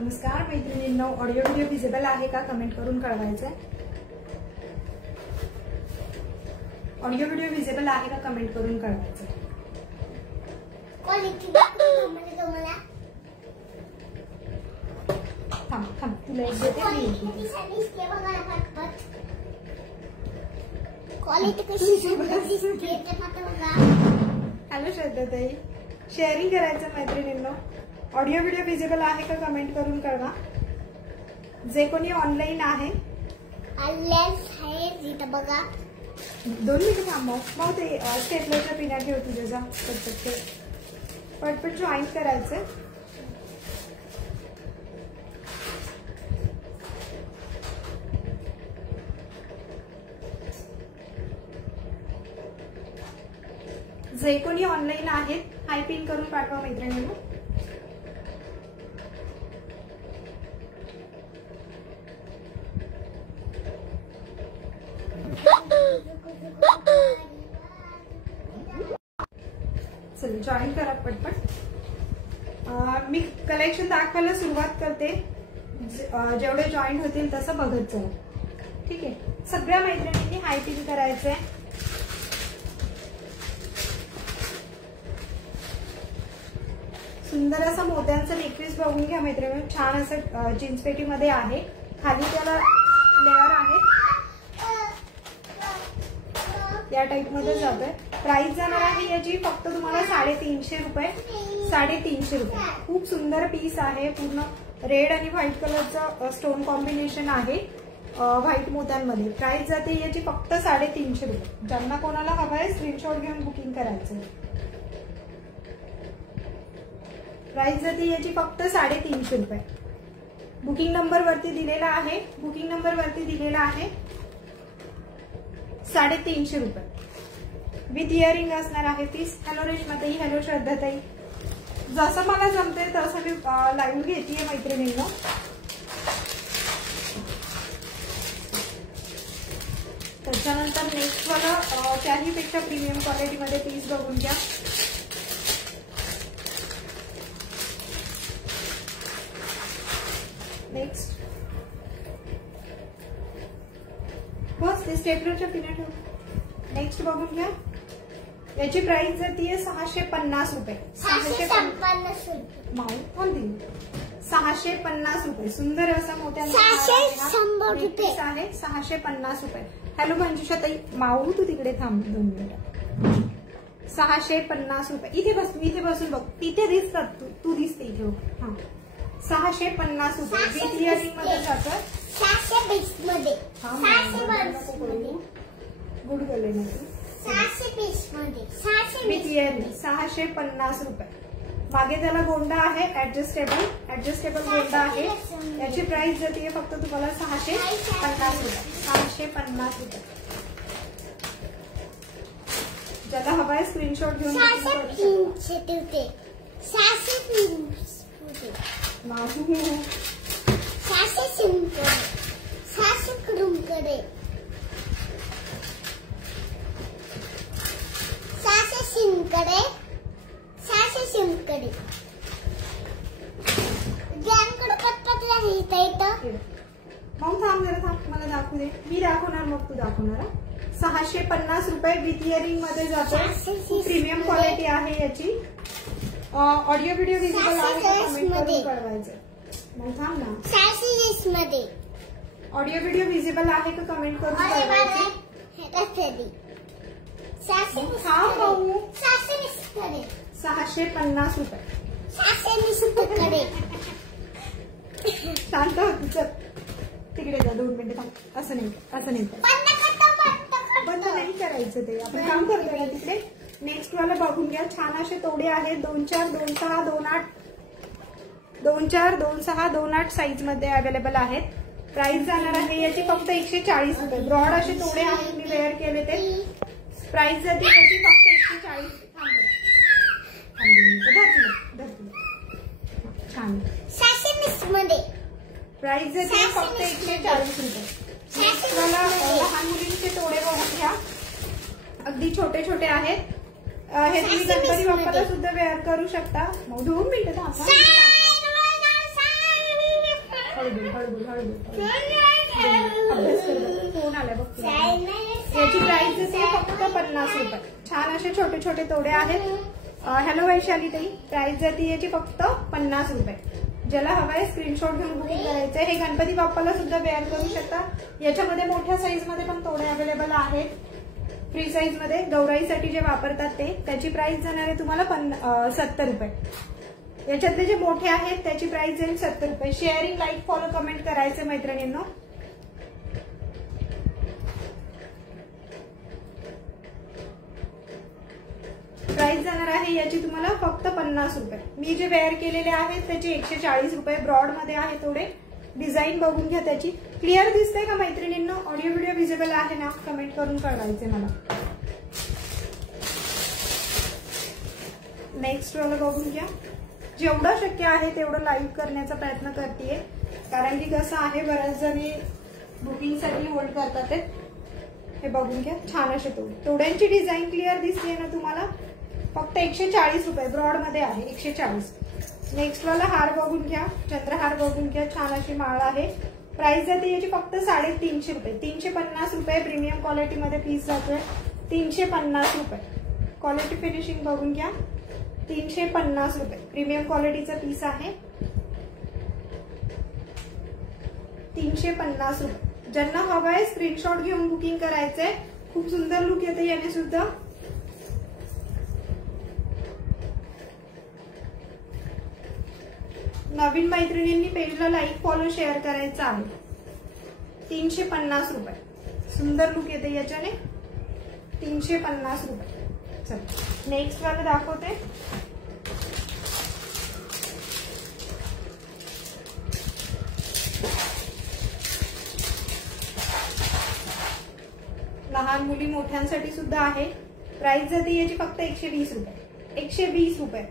नमस्कार मैत्रिणींनो, audio video visible आहे का कमेंट करून कळवायचं आहे। ऑडिओ व्हिडिओ विजिबल आहे का कमेंट करून कळवायचं आहे। थांब तुला एक देते हॅलो श्रद्धाताई, शेअरिंग करायचं मैत्रिणींनो। ऑडिओ व्हिडिओ विजिबल आहे का कमेंट करून कळवा। जे कोणी ऑनलाईन आहे बघा 2 मिनिट थांबव, मग ते स्टेपलरच्या पिना ठेव तुझ्या पटपट जॉईन करायचं। जे कोणी ऑनलाईन आहेत हाय पिन करून पाठवा मैत्रिणींनो। चल जॉईन करा पटपट। मी कलेक्शन दाखवायला सुरुवात करते, जेवढे जॉईन होतील तसं बघत जाऊ, ठीक आहे। सगळ्या मैत्रिणींनी हाय पिन करायचंय। सुंदर असं मोत्यांचं नेकपीस बघून घ्या मैत्रिणी, छान असं जीन्स पेटीमध्ये आहे, खाली त्याला लेअर आहे, या टाइप मध्ये जातोय। प्राइस जाणार आहे याची फक्त तुम्हाला 350 रुपये, 350 रुपये। खूप सुंदर पीस आहे, पूर्ण रेड आणि व्हाईट कलरचं स्टोन कॉम्बिनेशन आहे व्हाईट मोत्यांमध्ये। प्राइस जाते याची फक्त 350 रुपये। ज्यांना कोणाला हवंय स्क्रीनशॉट घेऊन बुकिंग करायचं। प्राइस जाते याची फक्त 350 रुपये। बुकिंग नंबर वरती दिलेला आहे, 350 रुपये विथ इयरिंग असणार आहे पीस। हॅलो रेश्माताई, हॅलो श्रद्धाताई। जसं मला जमते तसं मी लाईव्ह घेतीये मैत्रिणींनो। त्याच्यानंतर नेक्स्ट वाला त्याही पेक्षा प्रीमियम क्वालिटीमध्ये पीस बघून घ्या। नेक्स्ट बस ते स्टेपलरच्या पिना ठेव। नेक्स्ट बघून घ्या, याची प्राइस जातीये 650 रुपये। 650 माऊ कोण देईल? 650 रुपये। सुंदर असा मोत्यांचा आहे, 650 रुपये। हॅलो मंजुषाताई, माऊ तू तिकडे थांब 2 मिनिटं। 650 रुपये। इथे बस, इथे बसून बघ, तिथे दिसतात तू दिसते इथे बघ। हा 650 रुपये विथ इयरिंग मध्ये जातं। 620 मध्ये, 620 गुड गेले ना 620 मध्ये, विथ इयरिंग 650 रुपये। मागे त्याला गोंडा आहे, ऍडजस्टेबल गोंडा आहे। याची प्राइस जाते फक्त तुम्हाला 650 रुपये। 650 रुपये। ज्याला हवाय स्क्रीनशॉट घेऊन 630 मग थांब जरा, थांब मला दाखवू दे, मी दाखवणार मग तू दाखवणार। 650 रुपये विथ इयरिंग मध्ये जातो। प्रीमियम क्वालिटी आहे याची। ऑडिओ व्हिडिओ विजिबल आहे का कमेंट करून कळवायचं। मग थांब ना, 620 मध्ये ऑडिओ व्हिडिओ विजिबल आहे का कमेंट करून कळवायचं। 650 रुपये। शांत होती, चल तिकडे जा 2 मिनिटं थांब। असं नाही बंद नाही करायचं, ते आपण काम करतोय ना तिकडे। नेक्स्ट वाला बघून घ्या, छान असे तोडे आहेत। 24, 26, 28, 24, 26, 28 साईज मध्ये अवेलेबल आहेत। प्राइस जाणार आहे याची फक्त 140 रुपये। ब्रॉड असे तोडे आहेत, मी वेअर केले ते। प्राइस जाते याची फक्त 140। छान 620 मध्ये प्राइस जाते फक्त 140 रुपये। नेक्स्ट वाला लहान मुलींचे तोडे बघून घ्या, अगदी छोटे छोटे आहेत। हे तुम्ही गणपती बाप्पाला सुद्धा वेअर करू शकता। मग 2 मिनिटं थांबा। अभ्यास कर, फोन आलाय बघ. याची प्राइस आहे फक्त 50 रुपये. छान असे छोटे छोटे तोडे आहेत. हॅलो वैशाली ताई, प्राइस जाते याची फक्त 50 रुपये. ज्याला हवाय स्क्रीनशॉट घेऊन बुकिंग करायचंय. हे गणपती बाप्पाला सुद्धा वेअर करू शकता. याच्यामध्ये मोठ्या साईज मध्ये पण तोडे अवेलेबल आहेत. फ्री साईज मध्ये गौराईसाठी जे वापरतात ते, त्याची प्राइस जाणार आहे तुम्हाला 70 रुपये. याच्यातले जे मोठे आहेत त्याची प्राइस जाईल 70 रुपये. शेअरिंग, लाईक, फॉलो, कमेंट करायचे मैत्रिणींनो. प्राइस जाणार आहे याची तुम्हाला फक्त 50 रुपये. मी जे वेअर केलेले आहेत त्याचे 140 रुपये. ब्रॉड मध्ये आहे थोडे. डिझाईन बघून घ्या त्याची. क्लिअर दिसते का मैत्रिणींनो? ऑडिओ व्हिडिओ विजिबल आहे ना? कमेंट करून कळवायचे मला. नेक्स्ट वाला बघून घ्या. जेवढं शक्य आहे तेवढं लाईव्ह करण्याचा प्रयत्न करतेय, कारण की कसं आहे बऱ्याच जणी बुकिंगसाठी होल्ड करतात. हे बघून घ्या. छान असे तोड्यांची डिझाईन क्लिअर दिसते ना तुम्हाला? फक्त 140 रुपये. ब्रॉड मध्ये आहे 140. नेक्स्ट वाला हार बघून घ्या. चंद्रहार बघून घ्या. छान अशी माळ आहे. प्राइस जाते याची फक्त 350 रुपये. 350 रुपये. प्रीमियम क्वालिटी मध्ये पीस जातोय. 350 रुपये. क्वालिटी फिनिशिंग बघून घ्या. 350 रुपये. प्रीमियम क्वालिटीचा पीस आहे. 350 रुपये. ज्यांना हवाय स्क्रीनशॉट घेऊन बुकिंग करायचंय. खूप सुंदर लुक येते याने सुद्धा. नवीन मैत्रिणींनी पेजला लाईक, फॉलो, शेअर करायचं आहे. 350 रुपये. सुंदर लुक येते याच्याने. 350 रुपये. चल नेक्स्ट वाला दाखवते. लहान मुली मोठ्यांसाठी सुद्धा आहे. प्राइस जाते याची फक्त 120 रुपये. 120 रुपये.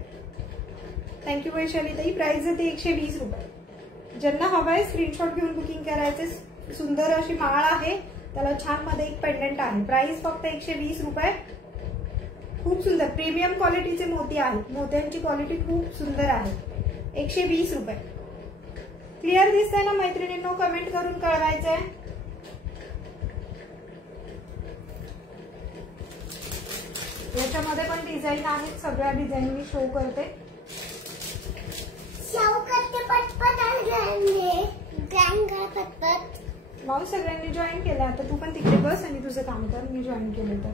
थँक्यू वैशाली ताई. प्राइस जाते 120 रुपये. ज्यांना हवाय स्क्रीनशॉट घेऊन बुकिंग करायचे. सुंदर अशी माळ आहे. त्याला छान मध्ये एक पेंडंट आहे. प्राइस फक्त 120 रुपये. खूप सुंदर प्रीमियम क्वालिटीचे मोती आहेत. मोत्यांची क्वालिटी खूप सुंदर आहे. 120 रुपये. क्लिअर दिसतंय ना मैत्रिणींनो? कमेंट करून कळवायचंय. याच्यामध्ये पण डिझाईन आहेत. सगळ्या डिझाईन मी शो करते. मग सगळ्यांनी जॉईन केलं. आता तू पण तिकडे बस आणि तुझं काम कर. मी जॉईन केलं तर.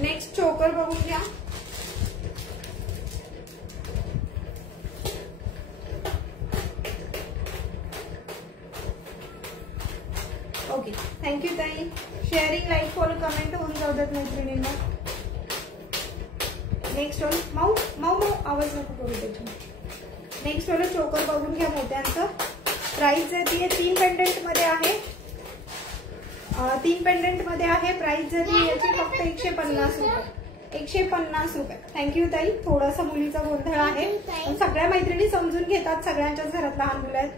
नेक्स्ट चोकर बघून घ्या. ओके. थँक्यू ताई. शेअरिंग, लाईक, फॉलो, कमेंट होऊन जाऊ देत मैत्रिणींना. नेक्स्ट वन माऊ माऊ माऊ आवाज नको करू त्याची. नेक्स्ट वाला चोकर बघून घ्या मोत्यांचं. प्राइस जाते 3 पेंडंट मध्ये आहे. 3 पेंडंट मध्ये आहे. प्राइस जाते याची फक्त 150 रुपये. 150 रुपये. थँक्यू ताई. थोडासा मुलीचा गोंधळ आहे. सगळ्या मैत्रिणी समजून घेतात. सगळ्यांच्याच घरात लहान मुलं आहेत.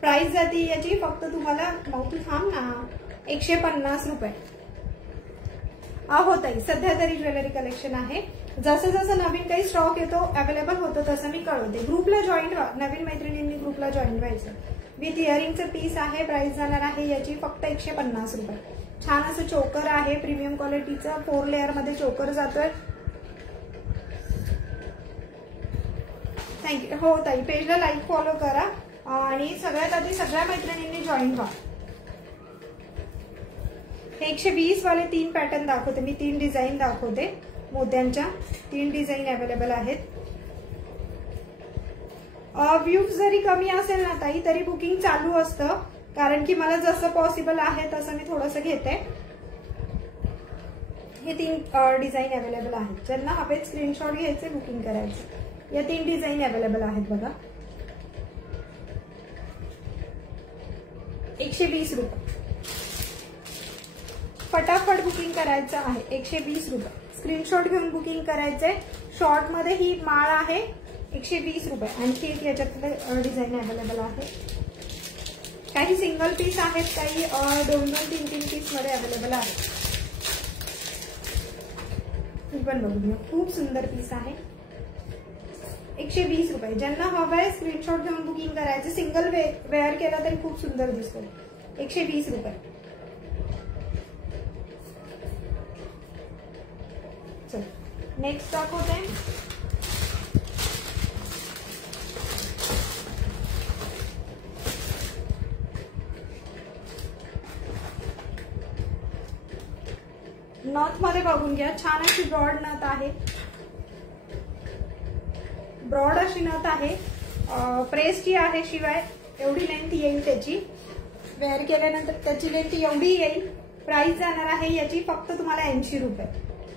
प्राइस जाते याची फक्त तुम्हाला माऊ तू थांब ना 150 रुपये. हो ताई. सध्या तरी ज्वेलरी कलेक्शन आहे. जसं जसं नवीन काही स्टॉक येतो अवेलेबल होतो तसं मी कळवते. ग्रुपला जॉईन व्हा. नवीन मैत्रिणींनी ग्रुपला जॉईन व्हायचं. विथ इयरिंगचं पीस आहे. प्राइस जाणार आहे याची फक्त 150 रुपये. छान असं चोकर आहे. प्रीमियम क्वालिटीचं 4 लेअर मध्ये चोकर जातोय. थँक्यू. हो ताई. पेजला लाईक, फॉलो करा आणि सगळ्यात आधी सगळ्या मैत्रिणींनी जॉईन व्हा. 120 वाले 3 पॅटर्न दाखवते मी. 3 डिझाईन दाखवते मोत्यांच्या. 3 डिझाईन अवेलेबल आहेत. व्ह्यूज जरी कमी असेल ना ताई तरी बुकिंग चालू असतं, कारण की मला जसं पॉसिबल आहे तसं मी थोडंसं घेते. हे 3 डिझाईन अवेलेबल आहेत. ज्यांना हवेत स्क्रीनशॉट घ्यायचे, बुकिंग करायचे. या 3 डिझाईन अवेलेबल आहेत बघा. 120 रुपये. फटाफट बुकिंग करायचं आहे. 120 रुपये. स्क्रीनशॉट घेऊन बुकिंग करायचंय. शॉर्ट मध्ये ही माळ आहे. 120 रुपये. आणखी एक याच्यातले डिझाईन अवेलेबल आहे. काही सिंगल पीस आहेत, काही 2-2, 3-3 पीस मध्ये अवेलेबल आहेत. ही पण बघून घ्या, खूप सुंदर पीस आहे. 120 रुपये. ज्यांना हवं आहे स्क्रीनशॉट घेऊन बुकिंग करायचं. सिंगल वेअर केला तरी खूप सुंदर दिसतो. 120 रुपये. चल नेक्स्ट दाखवते. नथ मध्ये बघून घ्या, छान अशी ब्रॉड नथ आहे. ब्रॉड अशी नथ आहे, प्रेसची आहे. शिवाय एवढी लेंथ येईल त्याची. वेअर केल्यानंतर त्याची लेंथ एवढी येईल. प्राइस जाणार आहे याची फक्त तुम्हाला 80 रुपये.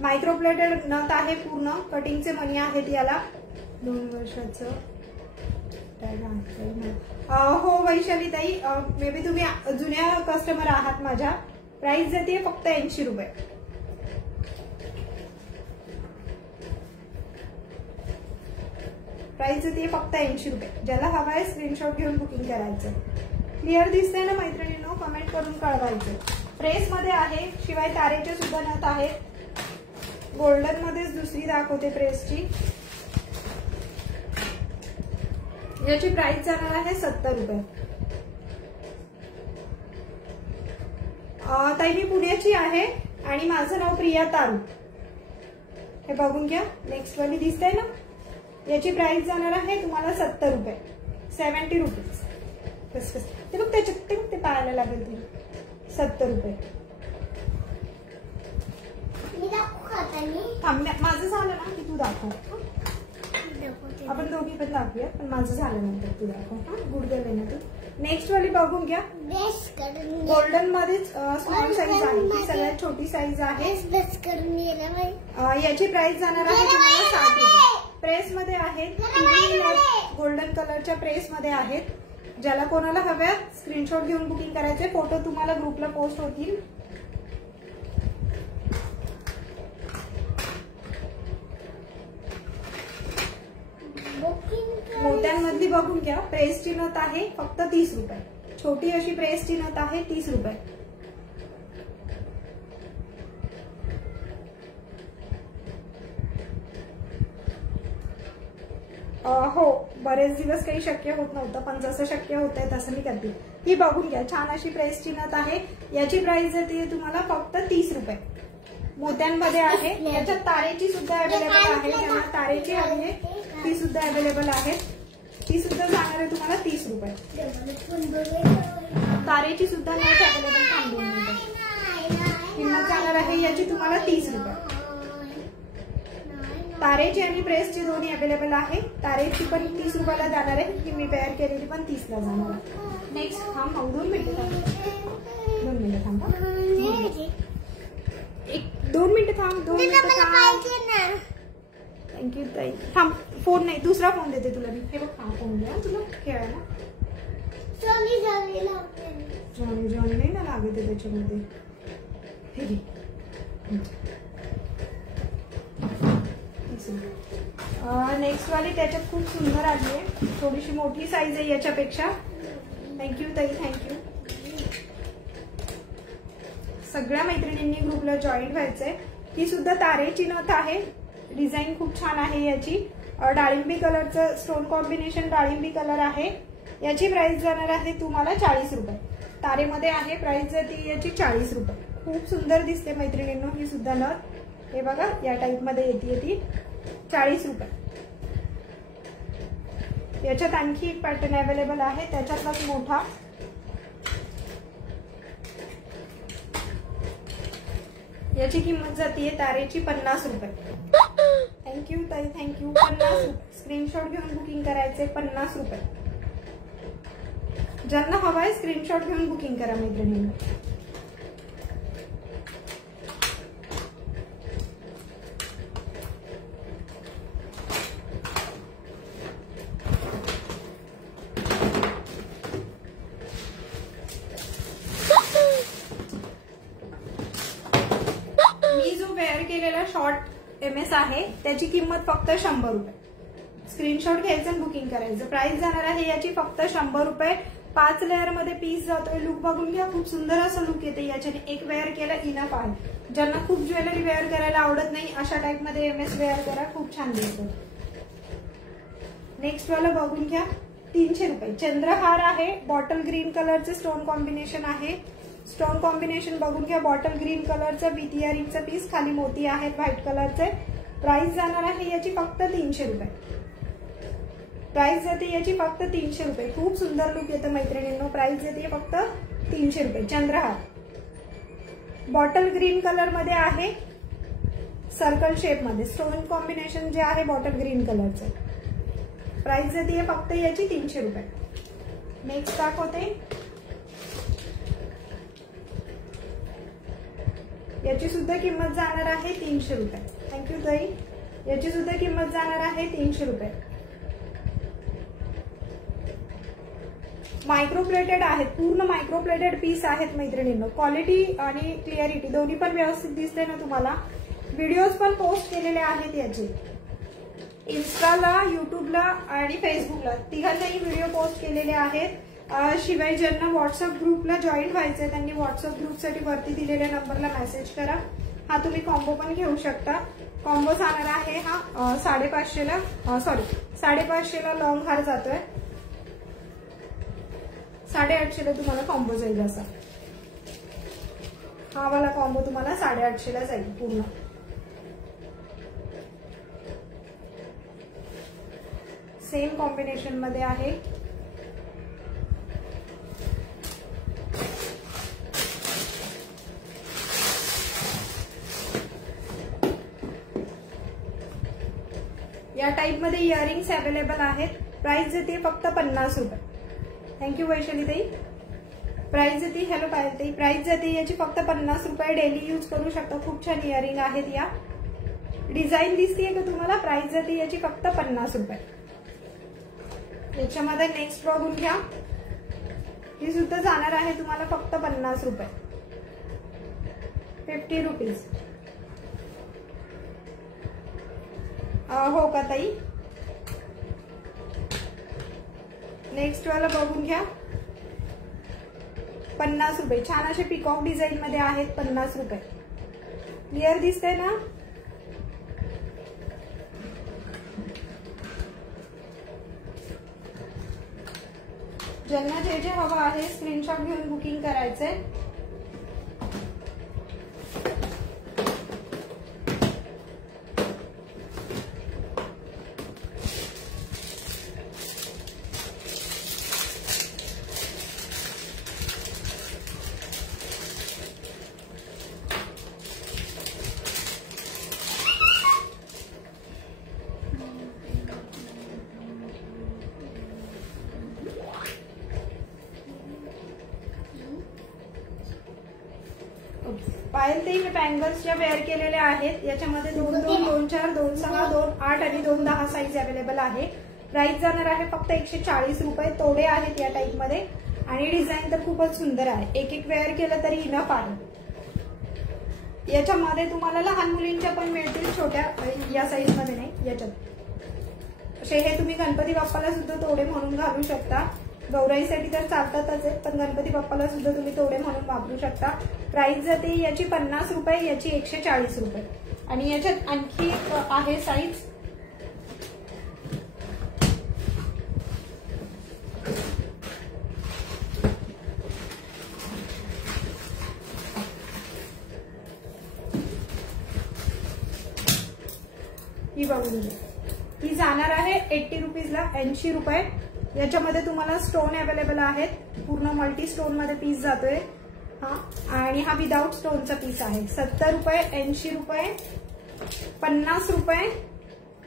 मायक्रोप्लेटेड नथ आहे, पूर्ण कटिंगचे मणी आहेत याला. 2 वर्षाचं हो वैशाली ताई, मे बी तुम्ही जुन्या कस्टमर आहात माझ्या. प्राइस जाते फक्त 80 रुपये. प्राइस जाते फक्त 80 रुपये. ज्याला हवा आहे स्क्रीनशॉट घेऊन बुकिंग करायचं. क्लिअर दिसतंय ना मैत्रिणींनो? कमेंट करून कळवायचं. प्रेस मध्ये आहे, शिवाय तारेचे सुद्धा नथ आहेत. गोल्डन मध्येच दुसरी दाखवते प्रेसची. याची प्राइस जाणार आहे 70 रुपये. ताई मी पुण्याची आहे आणि माझं नाव प्रिया तारू. हे बघून घ्या, नेक्स्ट वाली दिसतंय ना? याची प्राइस जाणार आहे तुम्हाला 70 रुपये. 70 रुपीज. ते बघ त्याच्यात ते पाहायला लागेल तुला. 70 रुपये. माझं झालं ना की तू दाखव. आपण दोघी पण दाखवूया, पण माझं झाल्यानंतर तू दाखव. गुड गर्ल आहे ना तू. नेक्स्ट वाली बघून घ्या, गोल्डन मध्येच स्मॉल साईज आहे. ही सगळ्यात छोटी साईज आहे. याची प्राइस जाणार आहे तुम्हाला 60 रुपये. प्रेस मध्ये आहेत, गोल्डन कलरच्या प्रेस मध्ये आहेत. ज्याला कोणाला हव्या स्क्रीनशॉट घेऊन बुकिंग करायचे. फोटो तुम्हाला ग्रुपला पोस्ट होतील. मोत्यांमधली बघून घ्या, प्रेसची नथ आहे फक्त 30 रुपये. छोटी अशी प्रेसची नथ आहे 30 रुपये. हो बरेच दिवस काही शक्य होत नव्हतं, पण जसं शक्य होतंय तसं मी करते. ही बघून घ्या, छान अशी प्रेसची नथ आहे. याची प्राइस येते तुम्हाला फक्त 30 रुपये. मोत्यांमध्ये आहे. याच्यात तारेची सुद्धा अवेलेबल आहे. ज्यांना तारेची हवी आहे ती सुद्धा अवेलेबल आहे. ती सुद्धा जाणार आहे तुम्हाला 30 रुपये. तारेची सुद्धा नथ अवेलेबल. किंमत जाणार आहे याची तुम्हाला 30 रुपये. तारेची आणि प्रेसची दोन्ही अवेलेबल आहे. तारेची पण 30 रुपयाला जाणार आहे. ही मी पेअर केलेली पण 30 ला जाणार आहे. नेक्स्ट थांब, 2 मिनिटं थांब. 2 मिनिटं थांबा. 2 मिनिटं थांब. 2 मिनिटं थांब. थँक्यू ताई. थांब, फोन नाही, दुसरा फोन देते तुला मी. हे बघ, हा फोन द्या तुला खेळायला. जॉनी नाही ना लागत आहे त्याच्यामध्ये. हे घे. नेक्स्ट वाली त्याच्यात खूप सुंदर आली आहे. थोडीशी मोठी साईज आहे याच्यापेक्षा. थँक्यू ताई, थँक्यू. सगळ्या मैत्रिणींनी ग्रुपला जॉईन व्हायचंय. ही सुद्धा तारेची नथ आहे. डिझाईन खूप छान आहे याची. डाळिंबी कलरचं स्टोन कॉम्बिनेशन डाळिंबी कलर आहे. याची प्राइस जाणार आहे तुम्हाला 40 रुपये. तारेमध्ये आहे. प्राइस जाते याची 40 रुपये. खूप सुंदर दिसते मैत्रिणींनो ही सुद्धा नथ. हे बघा या टाइप मध्ये येते ती. 40 रुपये. याच्यात आणखी एक पॅटर्न अवेलेबल आहे, त्याच्यातलाच मोठा. याची किंमत जाते तारेची 50 रुपये. थँक्यू ताई, थँक्यू. 50 रुपये. स्क्रीनशॉट घेऊन बुकिंग करायचे 50 रुपये. ज्यांना हवाय स्क्रीनशॉट घेऊन बुकिंग करा मैत्रिणींना. केलेला शॉर्ट MS आहे, त्याची किंमत फक्त 100 रुपये. स्क्रीनशॉट घ्यायचं आणि बुकिंग करायचं. प्राइस जाणार आहे याची फक्त 100 रुपये. 5 लेअर मध्ये पीस जातोय. लुक बघून घ्या, खूप सुंदर असं लुक येते. याच्याने एक वेअर केलं इनफ आहे. ज्यांना खूप ज्वेलरी वेअर करायला आवडत नाही अशा टाइप मध्ये MS वेअर करा, खूप छान दिसतो. नेक्स्ट वाला बघून घ्या, 300 रुपये. चंद्रहार आहे, बॉटल ग्रीन कलरचे स्टोन कॉम्बिनेशन आहे. स्टोन कॉम्बिनेशन बघून घ्या, बॉटल ग्रीन कलरचं विथ इयरिंगचं पीस, खाली मोती आहेत व्हाईट कलरचे. प्राइस जाणार आहे याची फक्त 300 रुपये. प्राइस जाते याची फक्त 300 रुपये. खूप सुंदर लुक येतं मैत्रिणींनो. प्राइस जाते फक्त 300 रुपये. चंद्रहार बॉटल ग्रीन कलर मध्ये आहे, सर्कल शेप मध्ये स्टोन कॉम्बिनेशन जे आहे बॉटल ग्रीन कलरचं. प्राइस जाते फक्त याची 300 रुपये. नेक्स्ट दाखवते, याची सुद्धा किंमत जाणार आहे 300 रुपये. थँक्यू ताई. याची सुद्धा किंमत जाणार आहे 300 रुपये. मायक्रोप्लेटेड आहेत, पूर्ण मायक्रोप्लेटेड पीस आहेत मैत्रिणींनो. क्वालिटी आणि क्लिअरिटी दोन्ही पण व्यवस्थित दिसते ना तुम्हाला. व्हिडिओज पण पोस्ट केलेले आहेत याचे, इन्स्टाला, युट्यूबला आणि फेसबुकला तिघांनाही व्हिडिओ पोस्ट केलेले आहेत. शिवाय ज्यांना व्हॉट्सअप ग्रुपला जॉईन व्हायचंय त्यांनी व्हॉट्सअप ग्रुपसाठी वरती दिलेल्या नंबरला मेसेज करा. हा तुम्ही कॉम्बो पण घेऊ शकता. कॉम्बो जाणार आहे हा 550ला लॉंग हार जातोय. 850ला तुम्हाला कॉम्बो जाईल. असा हा वाला कॉम्बो तुम्हाला 850ला जाईल पूर्ण. सेम कॉम्बिनेशन मध्ये आहे. या टाइप मध्ये इयरिंग्स अवेलेबल आहेत. प्राइस देते फक्त 50 रुपये. थँक्यू वैशाली ताई. प्राइस देते, हॅलो पायल ताई. प्राइस देते याची फक्त 50 रुपये. डेली यूज करू शकता. खूप छान इयरिंग आहेत. या डिझाईन दिसतीये का तुम्हाला? प्राइस देते याची फक्त 50 रुपये. याच्यामध्ये नेक्स्ट बघून घ्या, ही सुद्धा जाणार आहे तुम्हाला फक्त 50 रुपये. 50 रुपीज. हो का ताई? नेक्स्ट वाला बघून घ्या, 50 रुपये. छान असे पिकॉक डिझाईन मध्ये आहेत. 50 रुपये. क्लिअर दिसतंय ना? ज्यांना जे जे हवं आहे स्क्रीनशॉट घेऊन बुकिंग करायचंय. पायल ताई, मी बँगल्स ज्या वेअर केलेल्या आहेत याच्यामध्ये 2, 2, 2, 4, 2, 6, 2, 8 आणि 2, 10 साईज अवेलेबल आहे. प्राइस जाणार आहे फक्त 140 रुपये. तोडे आहेत या टाइप मध्ये आणि डिझाईन तर खूपच सुंदर आहे. एक एक वेअर केलं तरी इनफ आहे. याच्यामध्ये तुम्हाला लहान मुलींच्या पण मिळतील, छोट्या या साईज मध्ये नाही. याच्यात असे हे तुम्ही गणपती बाप्पाला सुद्धा तोडे म्हणून घालू शकता. गौराईसाठी तर चालतातच आहे, पण गणपती बाप्पाला सुद्धा तुम्ही तोडे म्हणून वापरू शकता. प्राइस जाते याची 50 रुपये, याची 140 रुपये. आणि याच्यात आणखी एक आहे साईज. ही बघून घ्या. ही जाणार आहे 80 रुपीजला, 80 रुपये. याच्यामध्ये तुम्हाला स्टोन अवेलेबल आहेत. पूर्ण मल्टी स्टोन मध्ये पीस जातोय हा. आणि हा विदाउट स्टोनचा पीस आहे. 70 रुपये, 80 रुपये, 50 रुपये,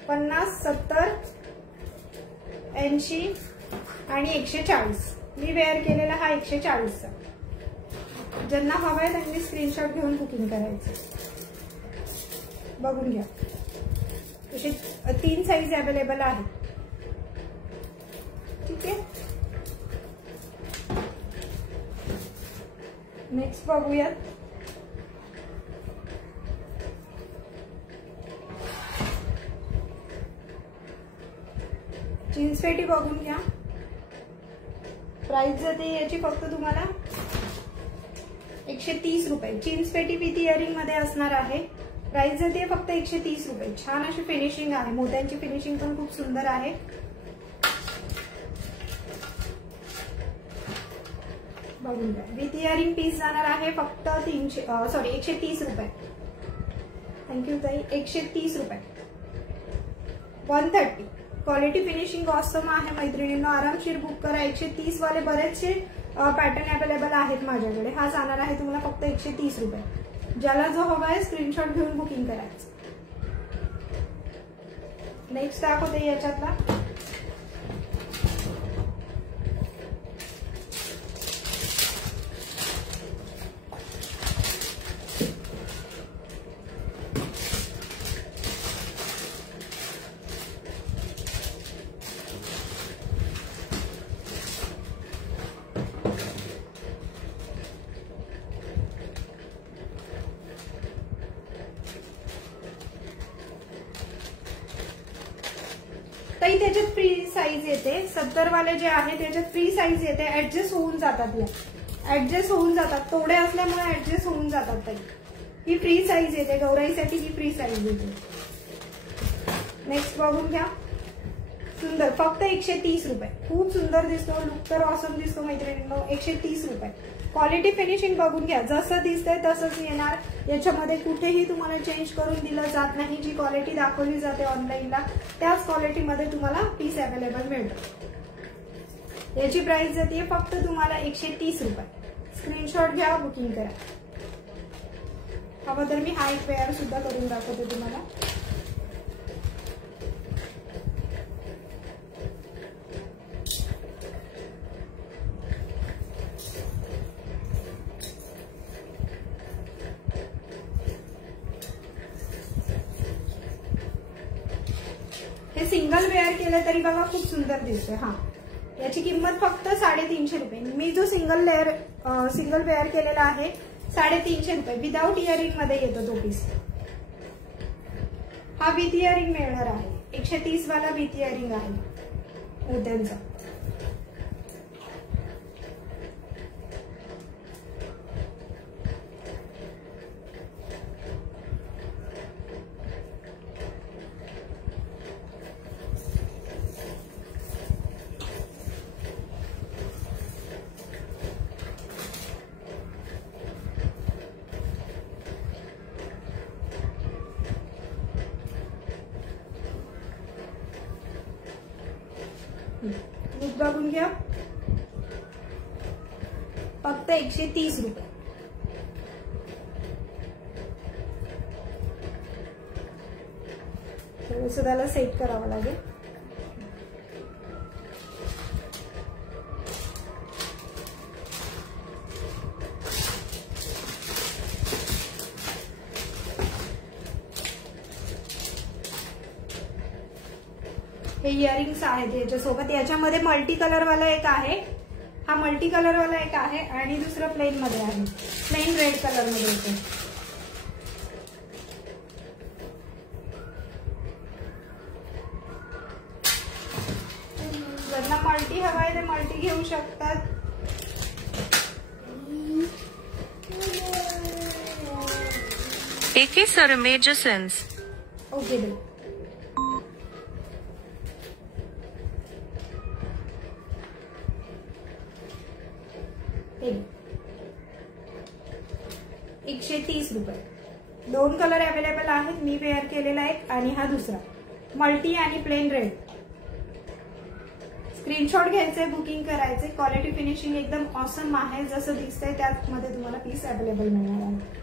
50, 70, 80 आणि 140. मी वेअर केलेला हा 140चा. ज्यांना हवंय त्यांनी स्क्रीनशॉट घेऊन बुकिंग करायचं. बघून घ्या, असे 3 साईज अवेलेबल आहेत. ठीक आहे. नेक्स्ट बघूयात. जीन्स पेटी बघून घ्या. प्राइस जाते याची फक्त तुम्हाला 130 रुपये. चिंच पेटी विथ इयरिंग मध्ये असणार आहे. प्राइस जाते फक्त 130 रुपये. छान अशी फिनिशिंग आहे, मोत्यांची फिनिशिंग पण खूप सुंदर आहे. बघून घ्या. विथ इयरिंग पीस जाणार आहे फक्त 130 रुपये. थँक्यू ताई. 130 रुपये. 130. क्वालिटी फिनिशिंग ऑसम आहे मैत्रिणींनो. आरामशीर बुक करा. 130 वाले बरेचसे पॅटर्न अवेलेबल आहेत माझ्याकडे. हा जाणार आहे तुम्हाला फक्त 130 रुपये. ज्याला जो हवा आहे स्क्रीनशॉट घेऊन बुकिंग करायचं. नेक्स्ट दाखवते याच्यातला. त्याच्यात फ्री साईज येते. 70 वाले जे आहे त्याच्यात फ्री साईज येते. ऍडजस्ट होऊन जातात. या ऍडजस्ट होऊन जातात. तोडे असल्यामुळे ऍडजस्ट होऊन जातात ताई. ही फ्री साईज येते. गौराईसाठी ही फ्री साईज येते. नेक्स्ट बघून घ्या. सुंदर. फक्त 130 रुपये. खूप सुंदर दिसतो. लुक तर ऑसम दिसतो मैत्रिणींनो. 130 रुपये. क्वालिटी फिनिशिंग बघून घ्या. जसं दिसतंय तसंच येणार. याच्यामध्ये कुठेही तुम्हाला चेंज करून दिलं जात नाही. जी क्वालिटी दाखवली जाते ऑनलाईनला त्याच क्वालिटीमध्ये तुम्हाला पीस अवेलेबल मिळतं. याची प्राइस जाते फक्त तुम्हाला 130 रुपये. स्क्रीनशॉट घ्या, बुकिंग करा. हवं तर मी हा एक पेअर सुद्धा करून दाखवते तुम्हाला. हे सिंगल वेअर केलं तरी बघा खूप सुंदर दिसतोय. हा, याची किंमत फक्त 350 रुपये. मी जो सिंगल वेअर केलेला आहे 350 रुपये. विदाउट इयरिंग मध्ये येतो तो पीस. हा विथ इयरिंग मिळणार आहे. 130 वाला विथ इयरिंग आहे मोत्यांचा. लुक बघून घ्या. फक्त 130 रुपये. थोडंसं त्याला सेट करावं लागेल. हे इयरिंग्स आहेत याच्यासोबत. याच्यामध्ये मल्टी कलर वाला एक आहे. हा मल्टी कलर वाला एक आहे आणि दुसरं प्लेन मध्ये आहे. प्लेन रेड कलर मध्ये येते. ज्यांना मल्टी हवाय ते मल्टी घेऊ शकतात. AK sir major sense. Okay by. एकशे 130 रुपये. 2 कलर अवेलेबल आहेत. मी वेअर केलेला एक आणि हा दुसरा मल्टी आणि प्लेन रेड. स्क्रीनशॉट घ्यायचे, बुकिंग करायचे. क्वालिटी फिनिशिंग एकदम ऑसम आहे. जसं दिसतंय त्यामध्ये तुम्हाला पीस अवेलेबल मिळणार आहे.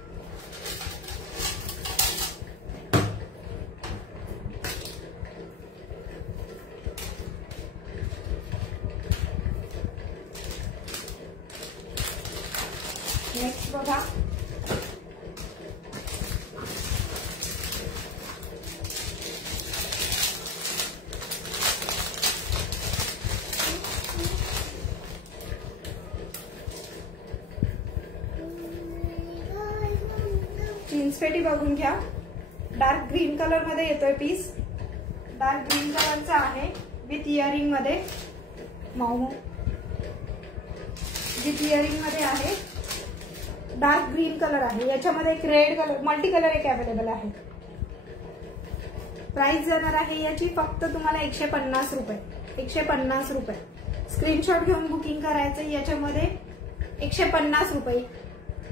नेक्स्ट बघा. जीन्स पेटी बघून घ्या. डार्क ग्रीन कलर मध्ये येतोय पीस. डार्क ग्रीन कलरचा आहे विथ इयरिंग मध्ये. माऊ विथ इयरिंग मध्ये आहे. डार्क ग्रीन कलर आहे. याच्यामध्ये एक रेड कलर, मल्टी कलर एक अवेलेबल आहे. प्राइस जाणार आहे याची फक्त तुम्हाला 150 रुपये. 150 रुपये. स्क्रीनशॉट घेऊन बुकिंग करायचं. याच्यामध्ये 150 रुपये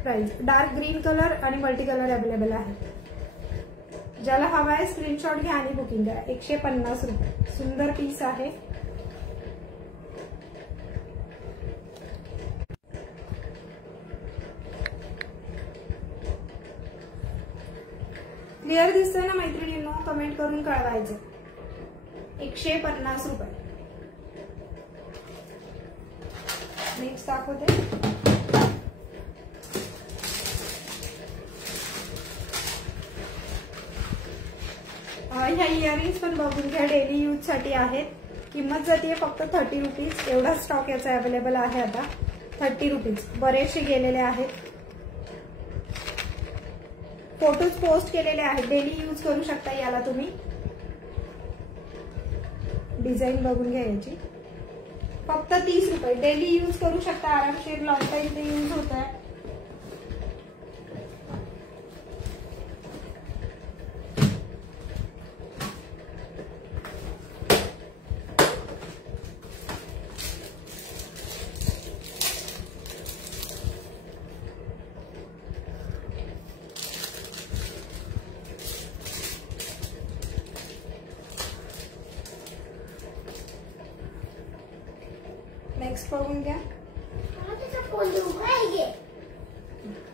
प्राइस. डार्क ग्रीन कलर आणि मल्टी कलर अवेलेबल आहे. ज्याला हवा आहे स्क्रीनशॉट घ्या आणि बुकिंग करा. 150 रुपये. सुंदर पीस आहे. क्लिअर दिसतंय ना मैत्रिणींनो? कमेंट करून कळवायचं. 150 रुपये. नेक्स्ट दाखवते. ह्या इयरिंग्स पण बघून घ्या. डेली यूज साठी आहेत. किंमत जाते फक्त 30 रुपीज. एवढा स्टॉक याचा अवेलेबल आहे आता. 30 रुपीज. बरेचसे गेलेले आहेत. फोटोज पोस्ट केलेले आहेत. डेली यूज करू शकता याला तुम्ही. डिझाईन बघून घ्या याची. फक्त 30 रुपये. डेली यूज करू शकता आरामशीर. लॉंग टाइम ते यूज होत आहे. नेक्स्ट बघून घ्या.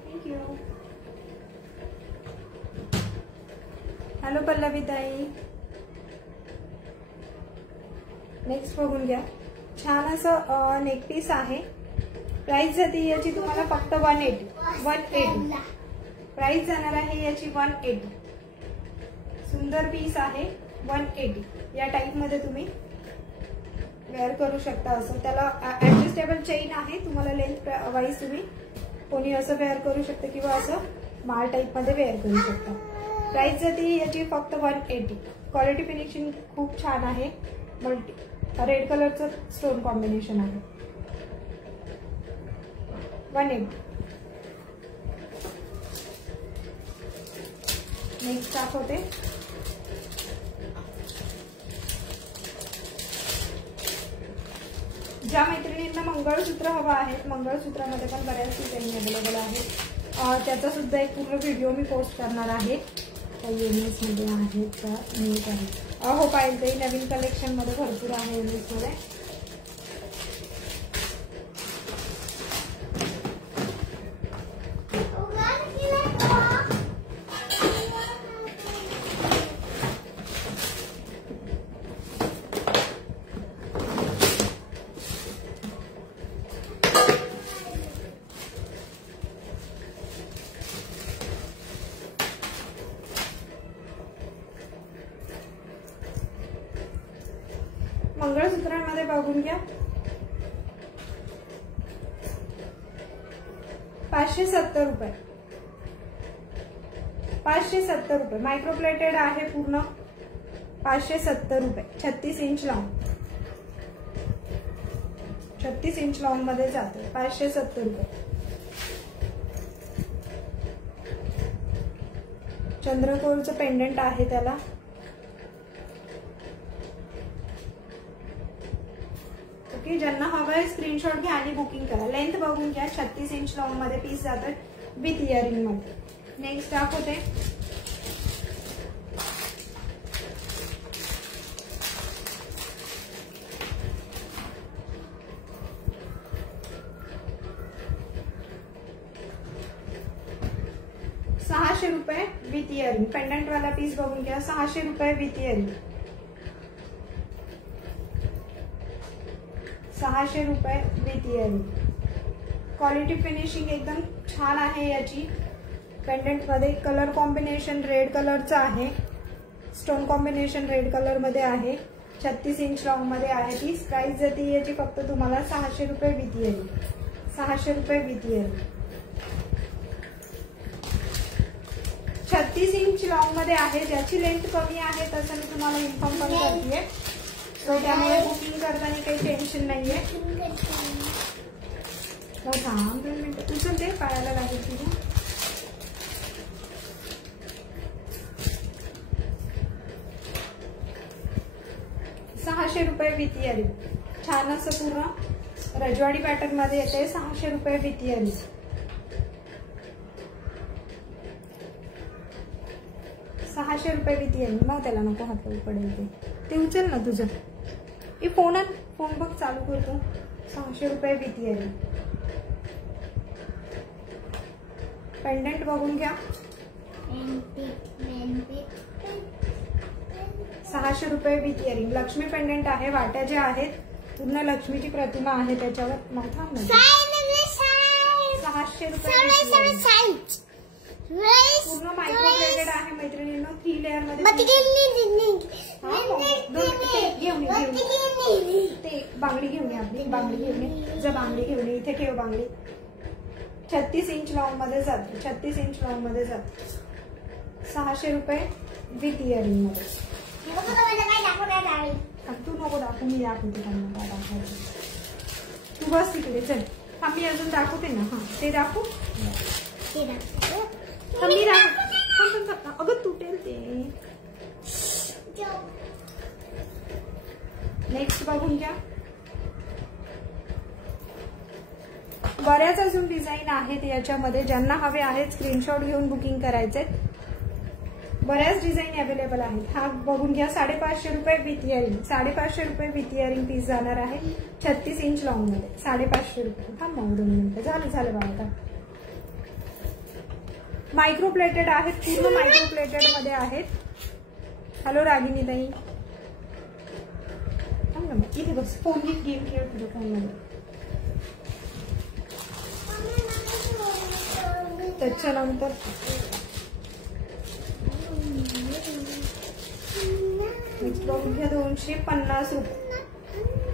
थँक्यू. हॅलो पल्लवी ताई. नेक्स्ट बघून घ्या. छान असं नेक पीस आहे. प्राइस जाते याची तुम्हाला फक्त 180. प्राइस जाणार आहे याची 180. सुंदर पीस आहे. 180. या टाइप मध्ये तुम्ही वेअर करू शकता. असं त्याला ऍडजस्टेबल चेन आहे. तुम्हाला लेंथ वाईज तुम्ही कोणी असं वेअर करू शकता किंवा असं माल टाइप मध्ये वेअर करू शकता. प्राइस जाते याची फक्त 180. क्वालिटी फिनिशिंग खूप छान आहे. मल्टी रेड कलरचं स्टोन कॉम्बिनेशन आहे. 180. नेक्स्ट दाखवते. ज्या मैत्रिणींना मंगळसूत्र हवं आहे, मंगळसूत्रामध्ये पण बऱ्याच डिझाईन अवेलेबल आहेत. त्याचा सुद्धा एक पूर्ण व्हिडिओ मी पोस्ट करणार आहे. युनिस मध्ये आहेत का? न्यूज आहे. हो पाहिजे. नवीन कलेक्शन मध्ये भरपूर आहे युनिस मध्ये. मंगळसूत्रांमध्ये बघून घ्या. 570 रुपये. 570 रुपये. मायक्रोप्लेटेड आहे पूर्ण. 570 रुपये. 36 इंच लॉंग. 36 इंच लॉंग मध्ये जाते. 570 रुपये. चंद्रकोरचं पेंडंट आहे त्याला. ओके. ज्यांना हवंय स्क्रीनशॉट घ्या आणि बुकिंग करा. लेंथ बघून घ्या. 36 इंच लॉंग मध्ये पीस जातात विथ इयरिंग मध्ये. नेक्स्ट दाखवते. ₹600 विथ इयरिंग. पेंडंट वाला पीस बघून घ्या. ₹600 with earring. ₹600 with earring. Quality finishing एकदम छान आहे याची. पेंडंट मध्ये कलर कॉम्बिनेशन रेड कलरचं आहे. स्टोन कॉम्बिनेशन रेड कलर मध्ये आहे. 36 इंच लॉंग मध्ये आहे. पीस प्राइस जाते याची फक्त तुम्हाला ₹600 with earring. ₹600 with earring. 36 inch long मध्ये आहे. ज्याची लेंथ कमी आहे तसं मी तुम्हाला इन्फॉर्म पण करते. सो त्यामुळे बुकिंग करताना काही टेन्शन नाहीये. थांब 2 मिनिटं. उचलते, पायाला लागेल तुझ्या. ₹600 विथ इयरिंग. छान असं पूर्ण रजवाडी पॅटर्न मध्ये येते. ₹600 विथ इयरिंग. ₹600 with earring. मग त्याला नको हात पडेल ते उचल ना तुझं. हे फोन बघ चालू करतो. ₹600 विथ इयरिंग. पेंडंट बघून घ्या. ₹600 विथ इयरिंग. लक्ष्मी पेंडंट आहे. वाट्या ज्या आहेत पूर्ण लक्ष्मीची प्रतिमा आहे त्याच्यावर. मोठा ₹600 पूर्ण मायक्रोप्लेटेड आहे मैत्रिणींनो. 3 लेअर मध्ये. ते बांगडी घेऊन ये. आपली बांगडी घेऊन ये. जर बांगडी घेऊन ये. इथे ठेव बांगडी. 36 इंच लॉंग मध्ये जाते. 36 इंच लॉंग मध्ये जाते. ₹600 विथ इयरिंग मध्ये. तू नको दाखवू. मी दाखवते त्यांना काय दाखवायचं. तू बस तिकडे. चल मी अजून दाखवते ना. हा ते दाखवू. अगं तुटेल ते. नेक्स्ट बघून घ्या. बऱ्याच अजून डिझाईन आहेत याच्यामध्ये. ज्यांना हवे आहेत स्क्रीनशॉट घेऊन बुकिंग करायचे. बऱ्याच डिझाईन अवेलेबल आहेत. हा बघून घ्या. ₹550 with earring. ₹550 with earring piece जाणार आहे. 36 इंच लॉंग मध्ये. ₹550. हा मग 2 मिनिटं. झालं बाळा. मायक्रोप्लेटेड आहेत. पूर्ण मायक्रोप्लेटेड मध्ये आहेत. हॅलो रागिनी ताई. इथे बस. फोन गेम खेळ तुझ्या फोन मध्ये. त्याच्यानंतर बघून घ्या. ₹250.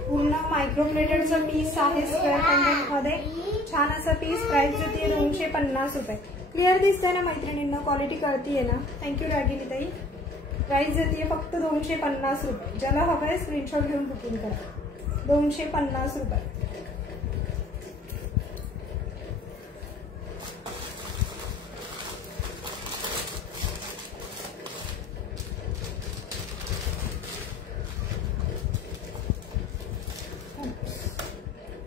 पूर्ण मायक्रोप्लेटेडचं पीस आहे. स्क्वेअर पेंडंट मध्ये छान असं पीस. प्राइस देते ₹250. क्लिअर दिसतंय ना मैत्रिणींना. क्वालिटी कळतीये ना. थँक्यू रागिनी ताई. प्राइस देते फक्त ₹250. ज्याला हवंय स्क्रीनशॉट घेऊन बुकिंग करा. ₹250.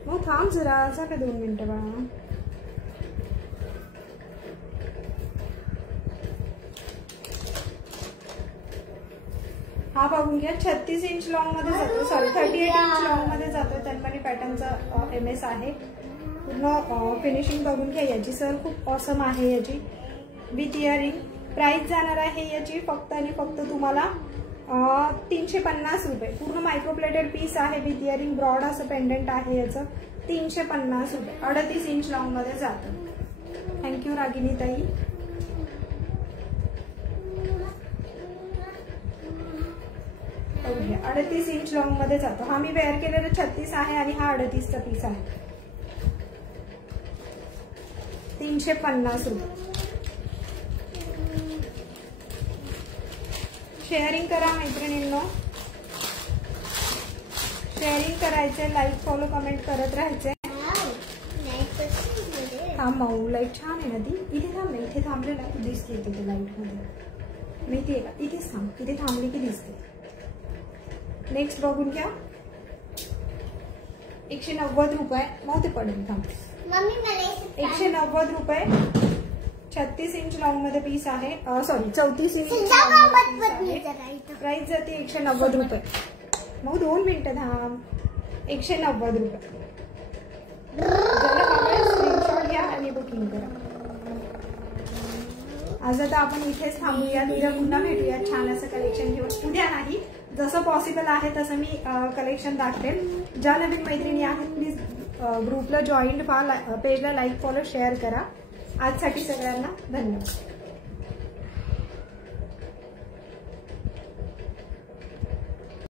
मग थांब जरा. झालं 2 मिनिटं बाळा. हा बघून घ्या. 36 इंच लॉंग मध्ये जातो. 38 इंच लॉंग मध्ये जातो. तन्मणी पॅटर्नचा MS आहे. पूर्ण फिनिशिंग बघून घ्या याची. सर खूप ऑसम आहे याची. With earring. प्राइस जाणार आहे याची फक्त आणि फक्त तुम्हाला ₹350. पूर्ण मायक्रोप्लेटेड पीस आहे. With earring. ब्रॉड असं पेंडंट आहे याचं. ₹350. 38 इंच लॉंग मध्ये जातं. थँक्यू रागिनी ताई. बघूया. 38 इंच लॉंग मध्ये जातो. हा मी वेअर केलेला 36 आहे आणि हा 38चा पीस आहे. ₹350. शेअरिंग करा मैत्रिणींनो. शेअरिंग करायचे. लाईक फॉलो कमेंट करत राहायचे. हा मऊ लाईट छान आहे ना ती. इथे थांबले. इथे थांबले ना तू दिसते तिथे लाईट मध्ये. माहिती आहे का. इथेच थांब. इथे थांबली की दिसते. नेक्स्ट बघून घ्या. ₹190. मग ते पडेल. थांब. ₹190. 36 इंच लॉंग मध्ये पीस आहे. सॉरी 34 इंच. प्राइस जाते ₹190. मग 2 मिनिटं थांब. ₹190. ज्याला हवंय स्क्रीनशॉट घ्या आणि बुकिंग करा. आज आता आपण इथेच थांबूया. उद्या पुन्हा भेटूया छान असं कलेक्शन घेऊन. उद्या नाही, जसं पॉसिबल आहे तसं मी कलेक्शन दाखवेल. ज्या नवीन मैत्रिणी आहेत प्लीज ग्रुपला जॉईंट व्हा. पेजला लाईक फॉलो शेअर करा. आजसाठी सगळ्यांना धन्यवाद.